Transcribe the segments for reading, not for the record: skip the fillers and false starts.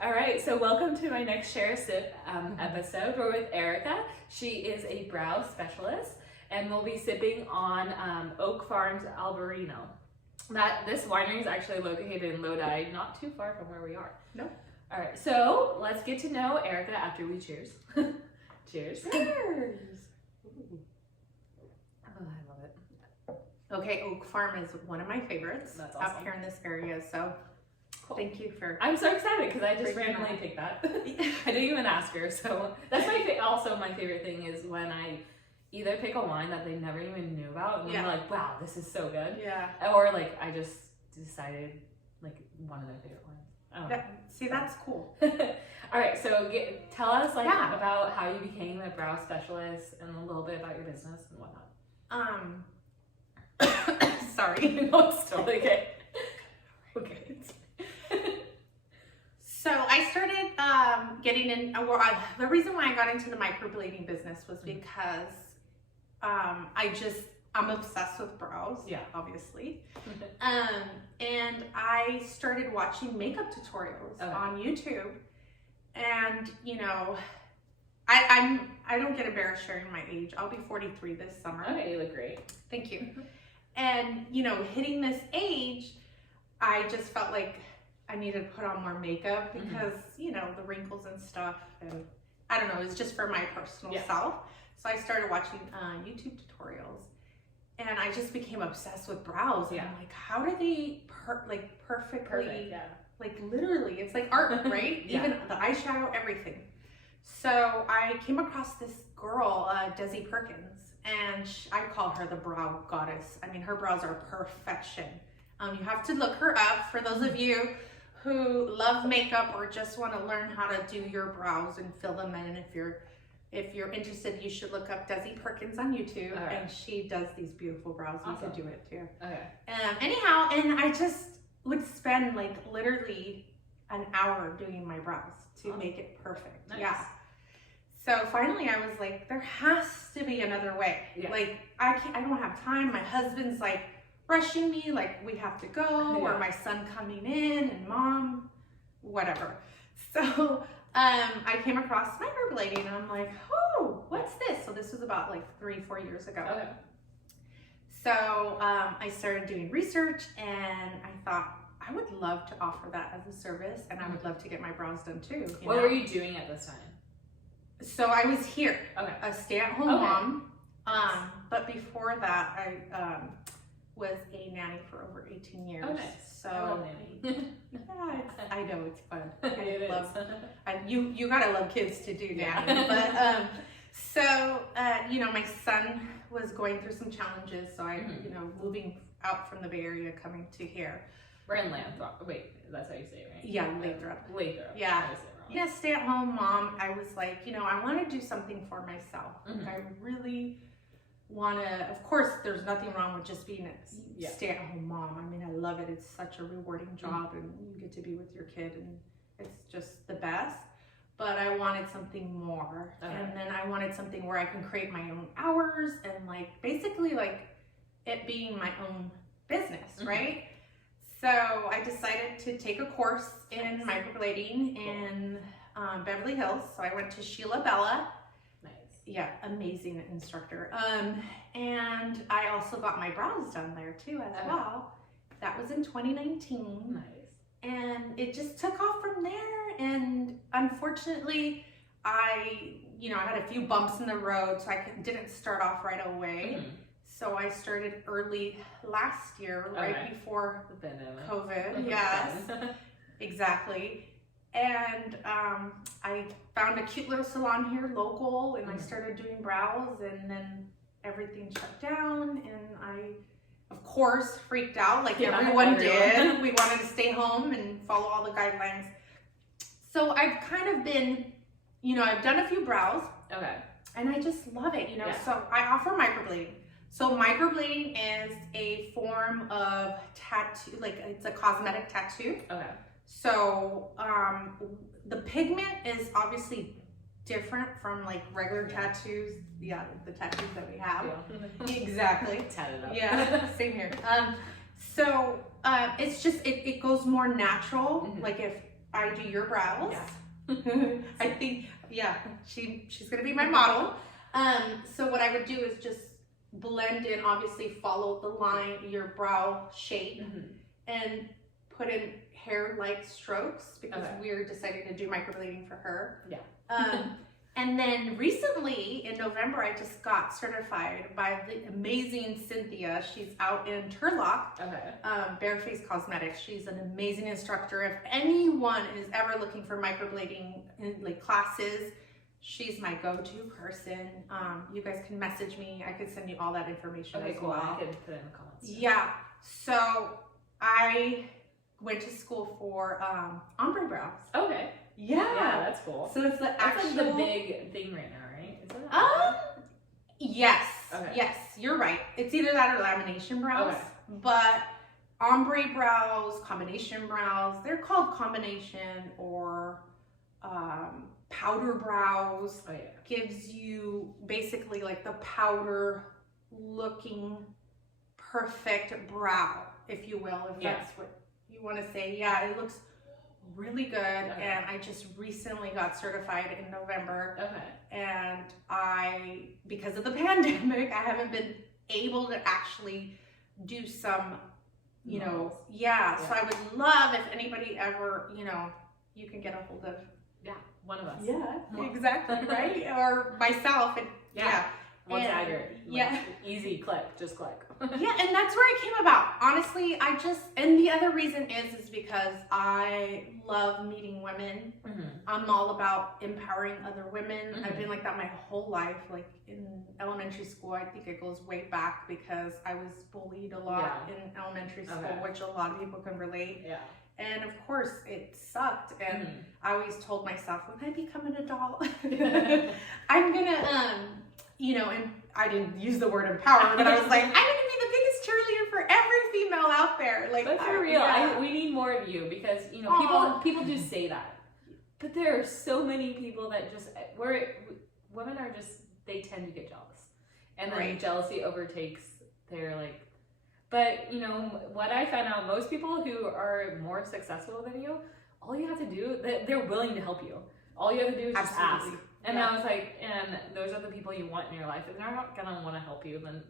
All right, so welcome to my next Share a Sip episode. We're with Erika. She is a brow specialist, and we'll be sipping on Oak Farm's Albariño. This winery is actually located in Lodi, not too far from where we are. No. All right, so let's get to know Erika after we cheers. Cheers. Cheers. Oh, I love it. Okay, Oak Farm is one of my favorites. That's awesome. Up here in this area, so Cool. thank you for. I'm so excited because I just Bring it randomly on. picked that. I didn't even ask her, so that's also my favorite thing is when I either pick a wine that they never even knew about and Yeah. they're like, wow, this is so good. Yeah. Or like I just decided like one of their favorite wines. I don't know. See, that's cool. All right, so tell us Yeah. about how you became a brow specialist and a little bit about your business and whatnot. Sorry. No, it's totally okay. Okay. So I started getting in. The reason why I got into the microblading business was because I'm obsessed with brows. Yeah. Obviously. And I started watching makeup tutorials on YouTube, and I don't get embarrassed sharing my age. I'll be 43 this summer. Okay, you look great. Thank you. And hitting this age, I just felt like I needed to put on more makeup because the wrinkles and stuff, and I don't know, it's just for my personal self. So I started watching YouTube tutorials, and I just became obsessed with brows. And I'm like, how do they perfectly, Perfect, yeah. like literally, it's like art, right? Even the eyeshadow, everything. So I came across this girl, Desi Perkins, and I call her the brow goddess. I mean, her brows are perfection. You have to look her up for those of you who love makeup or just want to learn how to do your brows and fill them in. If you're interested, you should look up Desi Perkins on YouTube, and she does these beautiful brows. You could do it too. Okay. Anyhow, and I just would spend like literally an hour doing my brows to make it perfect. Nice. Yeah. So finally I was like, there has to be another way. Yeah. Like I don't have time. My husband's like rushing me, like we have to go, or my son coming in and mom, whatever. So I came across microblading and I'm like, oh, what's this? So this was about like 3-4 years ago. Okay. So I started doing research, and I thought I would love to offer that as a service, and I would love to get my brows done too. What were you doing at this time? So I was here, Okay. a stay-at-home mom. But before that, I was a nanny for over 18 years. Oh, nice. So I love nanny. I know it's fun. It love, is. You gotta love kids to do nanny. Yeah. But so my son was going through some challenges, so I moving out from the Bay Area, coming to here. We're in Lathrop. Wait, that's how you say it, right? Yeah, Lathrop. Lathrop. Yeah. I say it wrong. Yeah, stay-at-home mom. I was like, I want to do something for myself. Like, I really want to. Of course, there's nothing wrong with just being a stay-at-home mom. I mean, I love it. It's such a rewarding job, and you get to be with your kid, and it's just the best. But I wanted something more, and then I wanted something where I can create my own hours and basically it being my own business, right? So I decided to take a course in microblading in Beverly Hills. So I went to Sheila Bella. Nice. Yeah, amazing instructor. And I also got my brows done there too as well. That was in 2019. Nice. And it just took off from there. And unfortunately, I had a few bumps in the road, so I didn't start off right away. So I started early last year, right before COVID. Yes, exactly. And I found a cute little salon here, local, and I started doing brows, and then everything shut down, and I, of course, freaked out like everyone did. We wanted to stay home and follow all the guidelines. So I've kind of been, I've done a few brows. Okay. And I just love it, So I offer microblading. So microblading is a form of tattoo, it's a cosmetic tattoo. Okay. So the pigment is obviously different from regular tattoos. Yeah, the tattoos that we have. Yeah. Exactly. Tatted up. Yeah, same here. So it's just, it goes more natural. Like if I do your brows. Yeah. I think, yeah, she's gonna be my model. So what I would do is just blend in, obviously follow the line, your brow shape, and put in hair-like strokes because we're deciding to do microblading for her. Yeah. And then recently in November, I just got certified by the amazing Cynthia. She's out in Turlock, Bareface Cosmetics. She's an amazing instructor. If anyone is ever looking for microblading like classes, she's my go-to person. You guys can message me. I could send you all that information as cool. well. I could put it in the comments. Yeah. So I went to school for ombre brows. Okay. Yeah, that's cool. So it's the actual... That's like the big thing right now, right? Is it? Yes. Yes, you're right. It's either that or lamination brows. But ombre brows, combination brows, they're called combination or powder brows. Gives you basically like the powder looking perfect brow, if you will, if that's what you want to say. Yeah, it looks really good. And I just recently got certified in November. And because of the pandemic, I haven't been able to actually do some, you know, so I would love if anybody ever, you know, you can get a hold of one of us. Yeah, exactly, right? Or myself. And One tagger. Easy click, just click. Yeah, and that's where it came about. Honestly, and the other reason is because I love meeting women. I'm all about empowering other women. I've been like that my whole life. Like in elementary school, I think it goes way back because I was bullied a lot in elementary school, which a lot of people can relate. And of course, it sucked. And I always told myself, when I become an adult, I'm gonna, you know, and I didn't use the word empower, but I was like, I'm gonna be the biggest cheerleader for every female out there. Like, but for real, we need more of you because, you know, people do say that, but there are so many people that just women are just, they tend to get jealous, and then jealousy overtakes their like. But, you know, what I found out, most people who are more successful than you, all you have to do, they're willing to help you. All you have to do is just ask. And I was like, and those are the people you want in your life. If they're not going to want to help you, then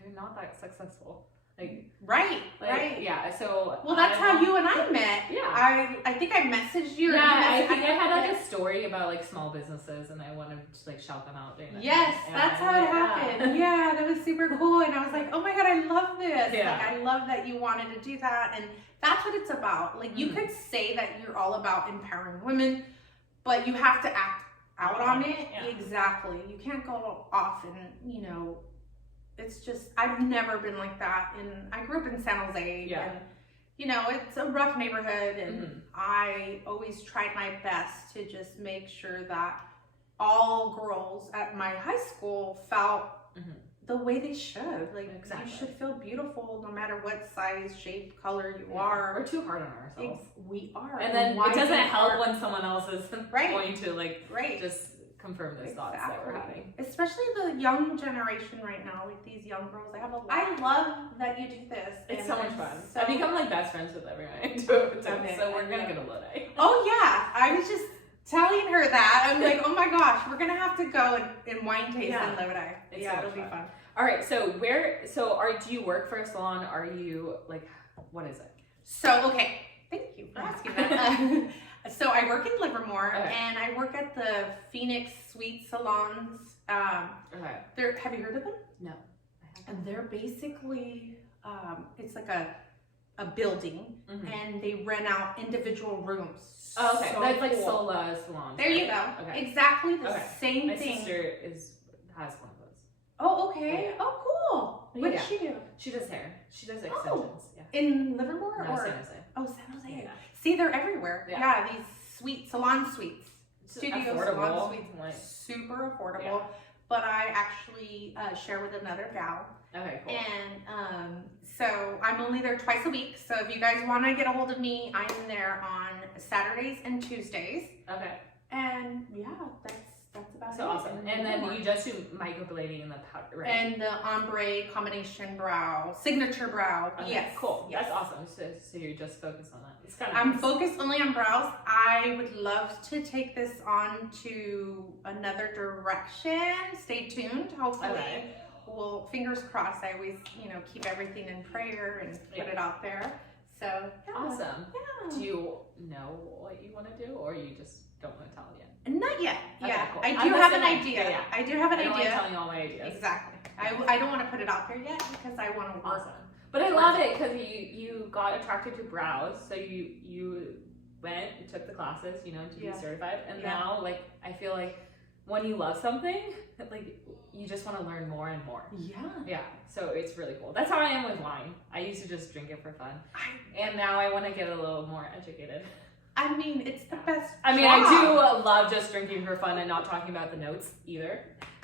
they're not that successful. Like, right. Yeah, so. Well, that's how you and I met. Yeah. I think I messaged you. Yeah, I think I had like a story about like small businesses and I wanted to like shout them out. Yes, that's how it happened. Yeah, that was super cool. And I was like, oh my God, I love this. Yeah. Like, I love that you wanted to do that. And that's what it's about. Like, you could say that you're all about empowering women, but you have to act out on it. Yeah. Exactly. You can't go off and, you know, it's just, I've never been like that. And I grew up in San Jose. And, you know, it's a rough neighborhood. And I always tried my best to just make sure that all girls at my high school felt the way they should. Like, you should feel beautiful no matter what size, shape, color you are. We're too hard on ourselves. We are. And then it doesn't help when someone else is going to like just confirm those thoughts that we're having. Especially the young generation right now, like these young girls. I love that you do this. It's so much fun. So, I've become like best friends with everyone I do it. So we're gonna go to Lodi. Oh yeah, I was just telling her that. I'm like, oh my gosh, we're gonna have to go and wine taste in Lodi. It'll be fun. All right, so do you work for a salon? Are you like, what is it? So okay, thank you for asking that. So I work in Livermore, and I work at the Phenix Sweet Salons. Have you heard of them? No. And they're basically, it's like a building, and they rent out individual rooms. Oh, okay. So that's like Sola Salon. There you go. Okay. Exactly the same thing. My sister has one of those. Oh, okay. Yeah. Oh, cool. What does she do? She does hair. She does extensions. In Livermore? No, San Jose. Oh, San Jose. Yeah. See, they're everywhere. Yeah, these salon suites. Studio salon suites. Super affordable. Yeah. But I actually share with another gal. Okay, cool. And so I'm only there twice a week. So if you guys want to get a hold of me, I'm there on Saturdays and Tuesdays. Okay. And yeah, that's about so it. awesome. And then you just do microblading in the powder, right? And the ombre combination brow, signature brow. Okay, Yes. cool. Yes. That's awesome. So you're just focused on that. It's kind of I'm nice. focused only on brows. I would love to take this on to another direction. Stay tuned. Hopefully, Okay. we'll, fingers crossed. I always, keep everything in prayer and put it out there. So, yeah. Awesome. Yeah. Do you know what you want to do, or you just don't want to tell yet? Not yet. Okay, Yeah, cool. I I'm do have an listening. idea. Yeah. I do have an I don't want to idea. tell you all my ideas. Exactly. I don't want to put it out there yet because I want to work. Awesome. But I love it because you got attracted to brows, so you went and took the classes, to be certified, and now like I feel like when you love something, like you just want to learn more and more. Yeah. So it's really cool. That's how I am with wine. I used to just drink it for fun, and now I want to get a little more educated. I mean, it's the best. I mean, job. I do love just drinking for fun and not talking about the notes either.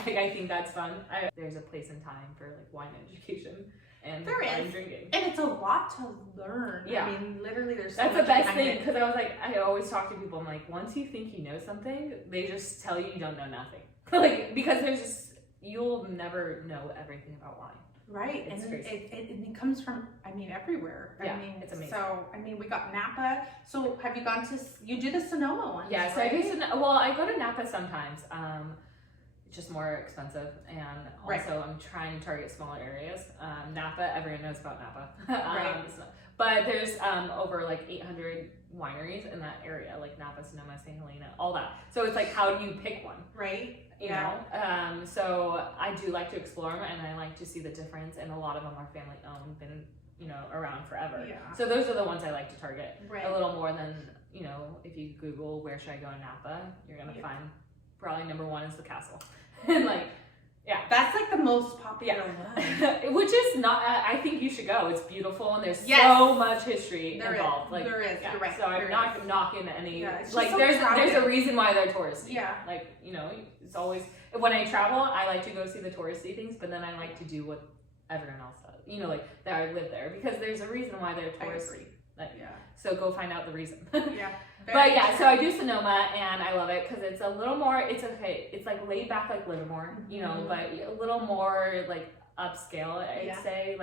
Like, I think that's fun. There's a place and time for like wine education and There wine is. drinking. And it's a lot to learn. Yeah. I mean, literally, there's so That's the much best behind thing it. because I was like, I always talk to people. I'm like, once you think you know something, they just tell you don't know nothing. Like, because you'll never know everything about wine. Right, It's and crazy. it comes from, everywhere. Yeah, I mean, it's amazing. So, we got Napa. So, have you gone to, you do the Sonoma one? Yeah, so right? I go to Napa sometimes. It's just more expensive, and also I'm trying to target smaller areas. Napa, everyone knows about Napa. Right. But there's over like 800 wineries in that area, like Napa, Sonoma, St. Helena, all that. So it's like, how do you pick one? Right. You know? So I do like to explore them, and I like to see the difference, and a lot of them are family owned, been around forever. Yeah. So those are the ones I like to target. Right. A little more than, if you Google where should I go in Napa, you're gonna find probably number one is the castle. And like, yeah. That's like the most popular one. Which is not, I think you should go. It's beautiful, and there's Yes. so much history There involved. is. Like, There is. yeah. You're right. So I'm There not is. knocking any, Yeah, it's like just so there's crowded. a reason why they're touristy. Yeah. Like, it's always, when I travel, I like to go see the touristy things, but then I like to do what everyone else does. Like, that I live there, because there's a reason why they're I touristy. agree. Like, Yeah. So go find out the reason. Yeah. But yeah, so I do Sonoma, and I love it because it's a little more, it's okay. It's like laid back like Livermore, but a little more like upscale, I'd say,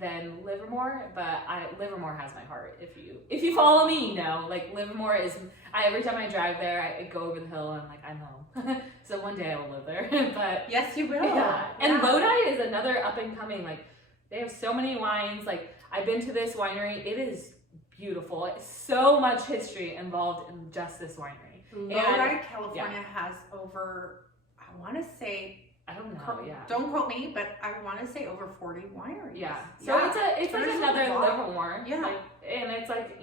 than Livermore. But Livermore has my heart. If you follow me, like Livermore is, every time I drive there, I go over the hill and I'm like, I'm home. So one day I will live there. But yes, you will. yeah. And Lodi is another up and coming, like they have so many wines. Like I've been to this winery, it is beautiful. So much history involved in just this winery. Lodi, California has over, I want to say, I don't know. Don't quote me, but I want to say over 40 wineries. Yeah. So it's like There's another a lot. Livermore. Yeah. Like, and it's like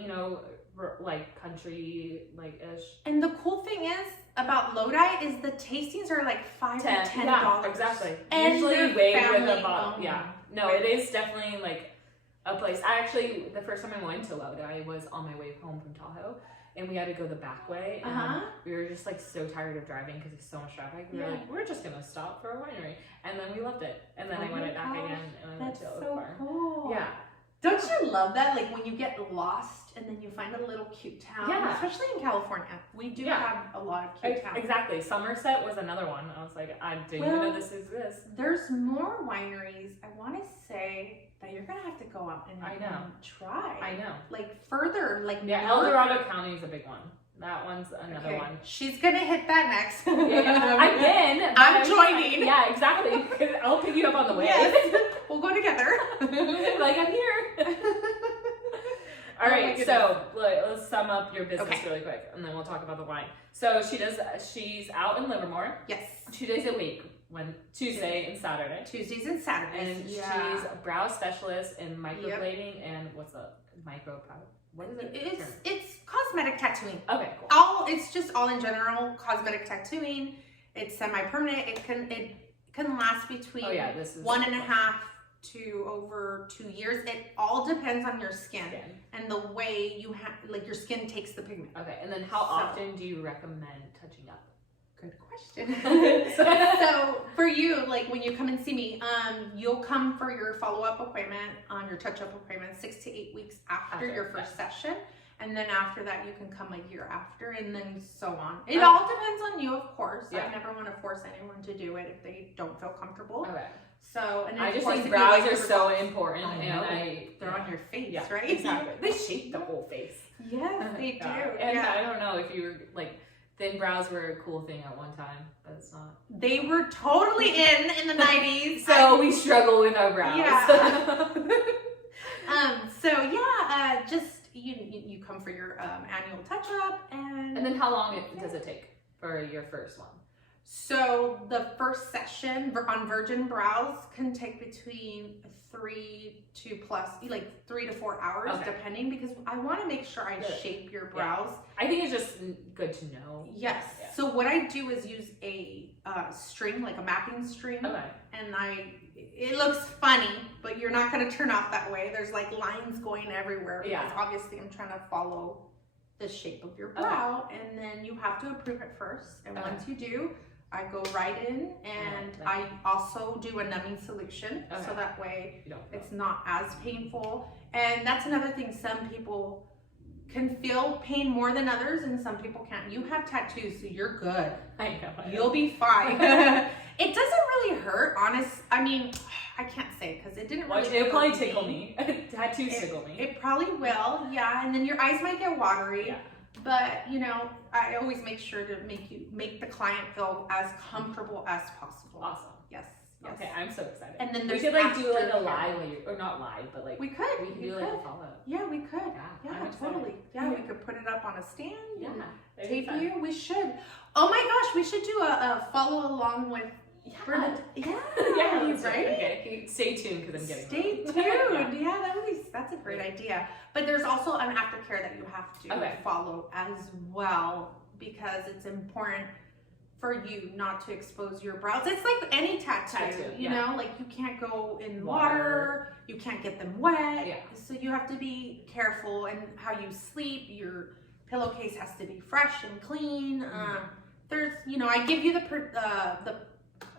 like country like ish. And the cool thing is about Lodi is the tastings are like $5 to $10. Yeah, exactly. And usually they're weighed with a family bottle. owned. Yeah. No, it is definitely like a place. I actually, the first time I went to Lodi was on my way home from Tahoe, and we had to go the back way, and we were just like so tired of driving because there's so much traffic. We were like, we're just gonna stop for a winery, and then we loved it, and then I went back again, and I went to Oak Farm. Cool. Yeah. Don't you love that? Like when you get lost and then you find a little cute town. Yeah. Especially in California, we do have a lot of cute towns. Exactly. Somerset was another one. I was like, I didn't even know this is this. There's more wineries. I want to say that you're gonna have to go out and try. I know. Like further, like El Dorado County is a big one. That one's another one. She's gonna hit that next. I've been. I'm joining. Yeah, exactly. I'll pick you up on the way. Yes. We'll go together. Like I'm here. All right, so let's sum up your business really quick, and then we'll talk about the wine. So she's out in Livermore. Yes. 2 days a week, Tuesday and Saturday. Tuesdays and Saturdays. And she's a brow specialist in microblading and what's the micro? What is it? It's cosmetic tattooing. Okay, cool. It's just all in general cosmetic tattooing. It's semi-permanent. It can last between 1.5 to over 2 years. It all depends on your skin and the way you have, like your skin takes the pigment. Okay, and then how often do you recommend touching up? Good question. So for you, like when you come and see me, you'll come for your follow-up appointment, your touch-up appointment 6 to 8 weeks after your first session. And then after that, you can come a year after, and then so on. It all depends on you, of course. Yeah. I never want to force anyone to do it if they don't feel comfortable. Okay. So, and then I just of course, think if you brows like are the so results, important, they're on your face, yeah, right? Exactly. They shape the whole face. Yes, they do. And I don't know if you were like, thin brows were a cool thing at one time, but it's not. They were totally in the 90s. So we struggle with our brows. Yeah. Just you come for your annual touch up, and then how long does it take for your first one? So the first session on virgin brows can take between 3 to 4 hours, depending, because I want to make sure I shape your brows. I think it's just good to know. Yes. Yeah. So what I do is use a string, like a mapping string, and it looks funny, but you're not going to turn out that way. There's like lines going everywhere because obviously I'm trying to follow the shape of your brow, and then you have to approve it first. And once you do, I go right in, and I also do a numbing solution, so that way it's not as painful. And that's another thing, some people can feel pain more than others, and some people can't. You have tattoos, so you're good. I know. You'll be fine. It doesn't really hurt, I mean, I can't say because it didn't really. It'll probably tickle me. Tattoos tickle me. It probably will, yeah. And then your eyes might get watery. Yeah. But I always make sure to make the client feel as comfortable as possible. Awesome. Yes. Okay, I'm so excited. And then we could do like a live, or not live, but like we could do like a follow up. Yeah, we could. Yeah, totally. Yeah, we could put it up on a stand. Yeah. Tape you. We should. Oh my gosh, we should do a follow along with. Yeah. Yeah. Right. Okay. Stay tuned because I'm getting. Stay tuned. Yeah, that's a great idea. But there's also an aftercare that you have to follow as well, because it's important for you not to expose your brows. It's like any tattoo, you know, like you can't go in water, you can't get them wet. Yeah. So you have to be careful, and how you sleep. Your pillowcase has to be fresh and clean. There's, I give you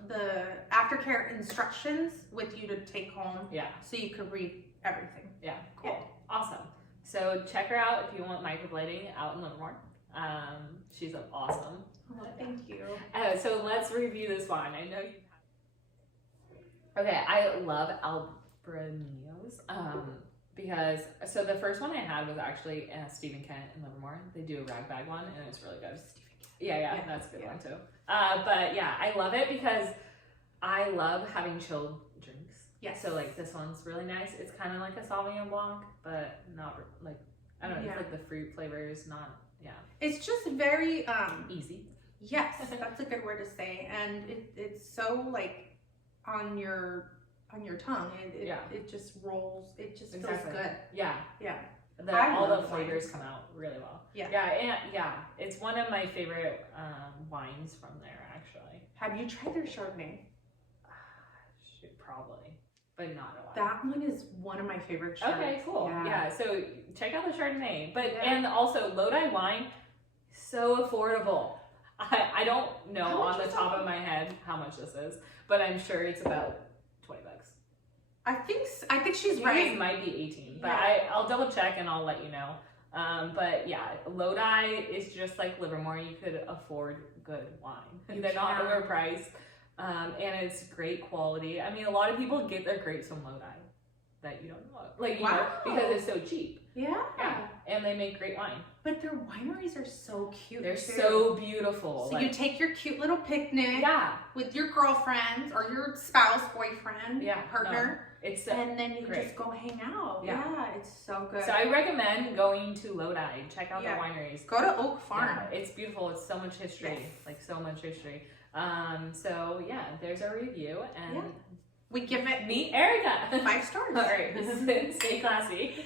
the aftercare instructions with you to take home. Yeah. So you could read everything. Yeah. Cool. Yeah. Awesome. So check her out if you want microblading out in Livermore. She's awesome. Oh, thank you. So let's review this wine. I know you have. Okay, I love Albariños because the first one I had was actually Stephen Kent in Livermore. They do a rag bag one, and it's really good. Yeah, that's a good one too. But yeah, I love it because I love having chilled drinks. Yeah. So like this one's really nice. It's kind of like a Sauvignon Blanc, but not like, I don't know. It's like the fruit flavor is not. Yeah. It's just very easy. Yes, that's a good word to say, and it's so like on your tongue. It just rolls. It just feels good. Yeah. Yeah. All the flavors come out really well. Yeah. Yeah, it's one of my favorite wines from there, actually. Have you tried their Chardonnay? Probably, but not a lot. That one is one of my favorite Chardonnays. Okay, cool. Yeah, so check out the Chardonnay. But and also Lodi wine, so affordable. I don't know on the top of my head how much this is, but I'm sure it's about $20. I think she's right. It might be 18, but I'll double check and I'll let you know. But yeah, Lodi is just like Livermore. You could afford good wine. They're not overpriced, and it's great quality. I mean, a lot of people get their grapes from Lodi that you don't know, like because it's so cheap. Yeah, and they make great wine. But their wineries are so cute. They're so beautiful. So you take your cute little picnic with your girlfriends or your spouse, boyfriend, partner. And then you just go hang out. Yeah, it's so good. So I recommend going to Lodi. Check out the wineries. Go to Oak Farm. Yeah, it's beautiful. It's so much history. Like so much history. So yeah, there's our review, and we give it meet Erika 5 stars. All right, stay classy.